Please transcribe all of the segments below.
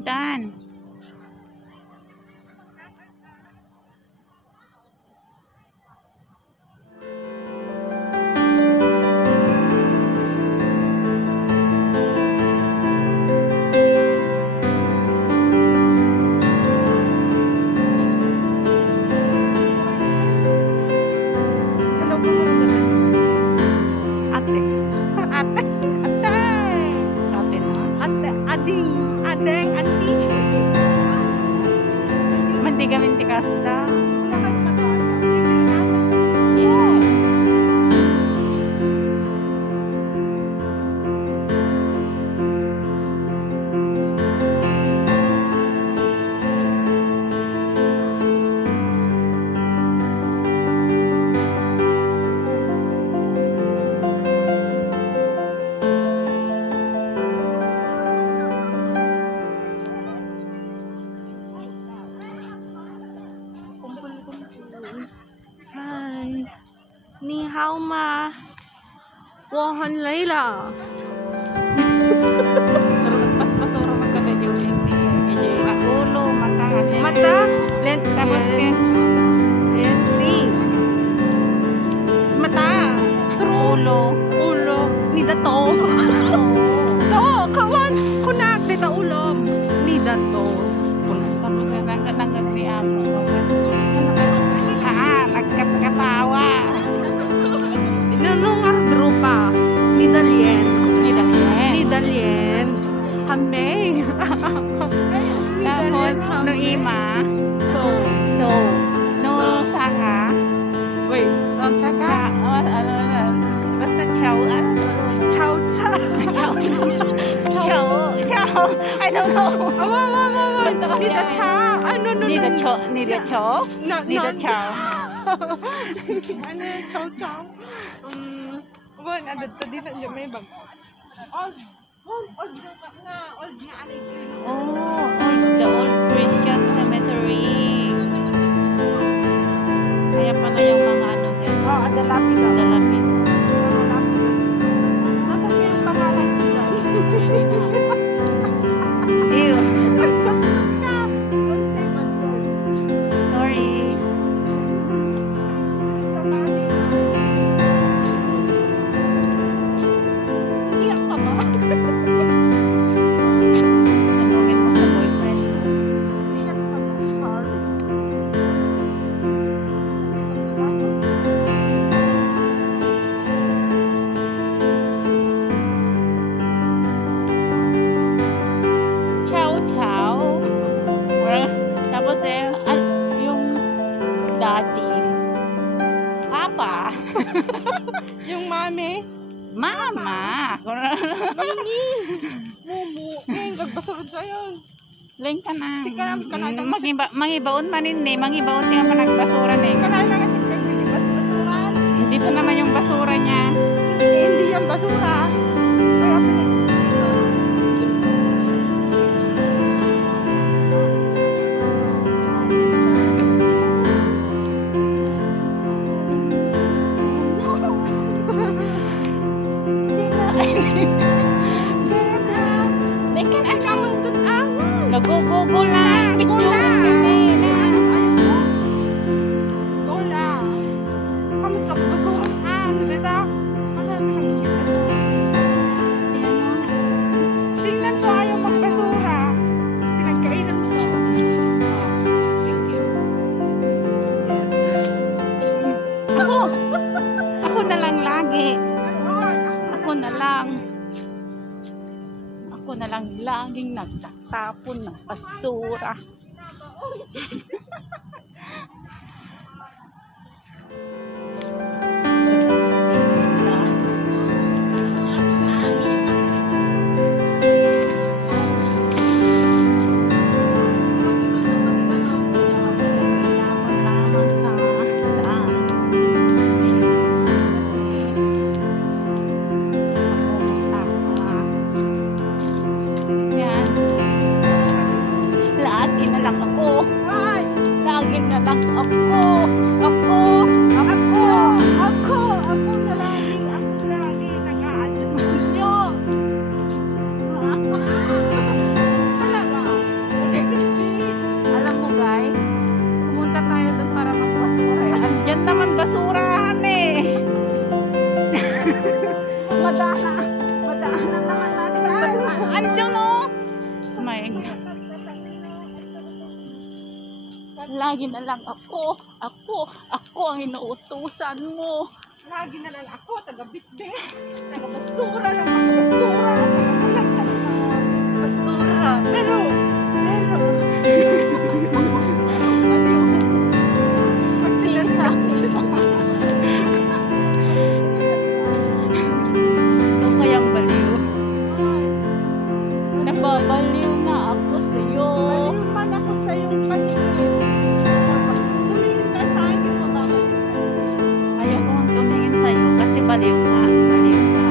Intan. Adeng, anti. Mantika-minti kasta. Hi. Ni hao ma. 我很累了. Pasura magkabadyo hindi. Ulo, mata. Mata? Tapos Let's see. Mata. Ulo. Ni dato. To, kawan. Kunak dita ulom. Ni dato. tapos nanggat ni ako. Nagkatawa. Nanungar drupa. Ni dalien. Hamay. Tapos no ima. So. No saka. Wait. Saka? Basta chow. Chow. I don't know. Basta kasi Nida chow. No. Nida chow. Nida chow. Ano chow? Wan, ano to dito yung may bag. Old The old Christian cemetery. Kaya pala yung mga ano yan. Adalapi daw. Lalapit. Nasaan yung pangalan ko dyan? Ew. Sorry. Iyak ka ba? Tanungin mo sa boyfriend mo. Iyak ka ba? Sorry. Chow. Tapos yung daddy. Papa. Yung mami. Mama. Mini. Mumu. Gagbasurod sa yun. Lain ka na. Mangibaon man hindi. Mangibaon niya pa nagbasuran eh. Kanala nga si basuran. Dito naman yung basura niya. Hindi yung basura. Kaya Nag-google lang. Picture kanina. Gola. Kami sa basuran. Dito. Tingnan ko ayaw magbasura. Pinagkainan ko. Thank you. Ako na lang lagi. Ako na lang laging nagtatapon ng basura. Lagi na lang ako. Lagi na lang ako. Ako na lagi. Ako lagi. Nag-a-adjust ninyo. Talaga. maing. Lagi na lang ako ang inuutusan mo. Lagi na lang ako, taga-bisbing. Taga-basura lang ako, basura. Basura. Pero. Sisa. Ito kayang baliw. Nababaliw na ako sa'yo. Baliw man ako sa iyong paligid. Tumingin ka sa akin, mababaliw. Ayaw kong tumingin sa'yo kasi baliw ka. Baliw ka.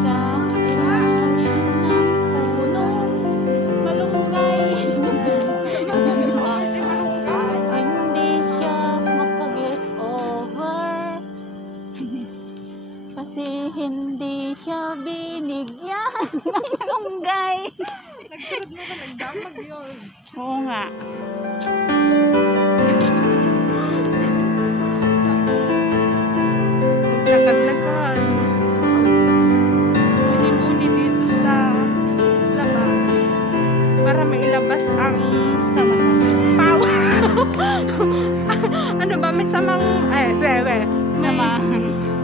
Sa ilalim ng puno, malunggay. Hindi siya makaget over. Kasi hindi siya binigyan ng malunggay. Nagsurod mo ka, nagdamag yun. Oo nga. Naglakad-lakad. Muni-muni dito sa labas. Para mailabas ang Sama naman. power. Ano ba? May samang... Sama.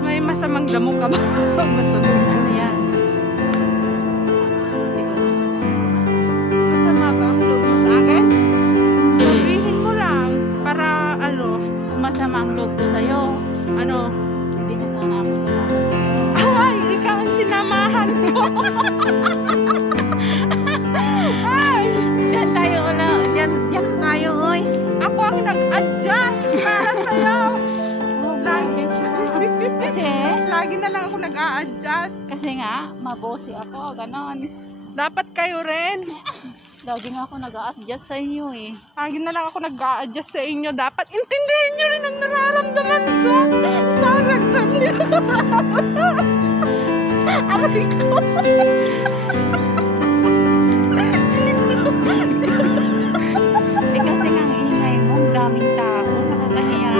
May masamang damo ka ba? Masamang. Ano yan? Masama ba ang loob mo sa akin? Sabihin mo lang. Para ano? Kung masama ang loob ko sa'yo, Ano? hindi na sana ako sumama sa'yo. Ay! Ikaw ang sinamahan ko! Ay! Diyan tayo ulit. Diyan tayo, oy. Ako ang nag-adjust para sa'yo! Lagi Kasi na lang ako nag-a-adjust. nga, mabosi ako, ganon. Dapat kayo rin. Lagi nga ako nag-a-adjust sa inyo eh. Lagi na lang ako nag-a-adjust sa inyo. Dapat intindihin nyo rin ang nararamdaman ko. Sasagtan niyo. Aray ko. Eh kasi nga ang ingay mo, ang daming tao, nakakahiya.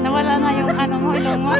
Nawala nga yung ano mo, ilong mo.